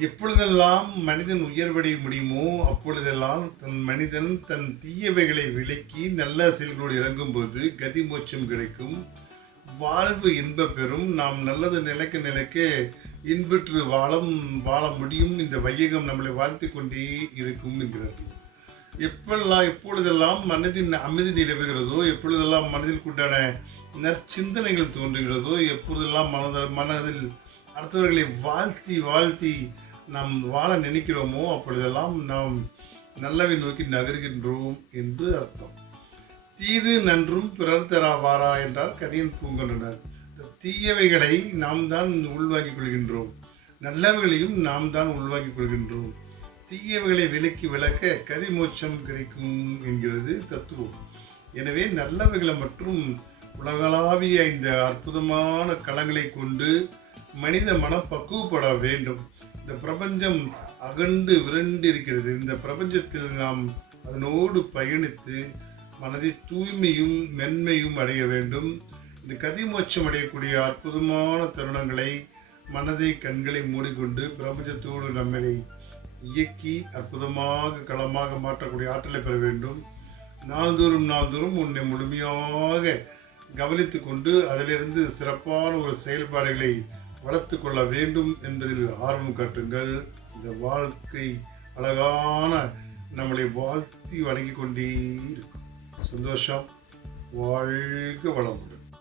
எப்பொழுதெல்லாம் மனிதன் உயர்வடைய முடியுமோ அப்பொழுதெல்லாம் தன் மனிதன் தன் தீயவைகளை விலக்கி நல்ல செயல்களோடு இறங்கும்போது கதி மோட்சம் கிடைக்கும். வாழ்வு இன்ப பெறும். நாம் நல்லது நிலைக்க நிலைக்க இன்புற்று வாழம் வாழ முடியும். இந்த வையகம் நம்மளை வாழ்த்து கொண்டே இருக்கும் என்கிறார்கள். எப்பெல்லாம் எப்பொழுதெல்லாம் மனதின் அமைதி நிலவுகிறதோ எப்பொழுதெல்லாம் மனதில் உண்டான நற்சிந்தனைகள் தோன்றுகிறதோ எப்பொழுதெல்லாம் மனத மனதில் அடுத்தவர்களை வாழ்த்தி வாழ்த்தி நாம் வாழ நினைக்கிறோமோ அப்பொழுதெல்லாம் நாம் நல்லவை நோக்கி நகர்கின்றோம் என்று அர்த்தம். தீது நன்றும் பிறர் தராவாரா என்றால் கதியன் பூங்கொண்டனர். இந்த தீயவைகளை நாம் தான் உள்வாங்கிக் கொள்கின்றோம். நல்லவைகளையும் நாம் தான் உள்வாங்கிக் கொள்கின்றோம். தீயவைகளை விலக்கி விளக்க கதிமோட்சம் கிடைக்கும் என்கிறது தத்துவம். எனவே நல்லவைகளை மற்றும் உலகளாவிய இந்த அற்புதமான களங்களை கொண்டு மனித மனம் பக்குவப்பட வேண்டும். இந்த பிரபஞ்சம் அகண்டு விரண்டு இருக்கிறது. இந்த பிரபஞ்சத்தில் நாம் அதனோடு பயணித்து மனதை தூய்மையும் மென்மையும் அடைய வேண்டும். இந்த கதிமோட்சம் அடையக்கூடிய அற்புதமான தருணங்களை மனதை கண்களை மூடிக்கொண்டு பிரபஞ்சத்தோடு நம்மளை இயக்கி அற்புதமாக களமாக மாற்றக்கூடிய ஆற்றலை பெற வேண்டும். நாள்தோறும் நாள்தோறும் உன்னை முழுமையாக கவனித்து கொண்டு அதிலிருந்து சிறப்பான ஒரு செயல்பாடுகளை வளர்த்து கொள்ள வேண்டும் என்பதில் ஆர்வம் காட்டுங்கள். இந்த வாழ்க்கை அழகான நம்மளை வாழ்த்தி வணங்கி கொண்டே இருக்கும். சந்தோஷம். வாழ்க வளமுடன்.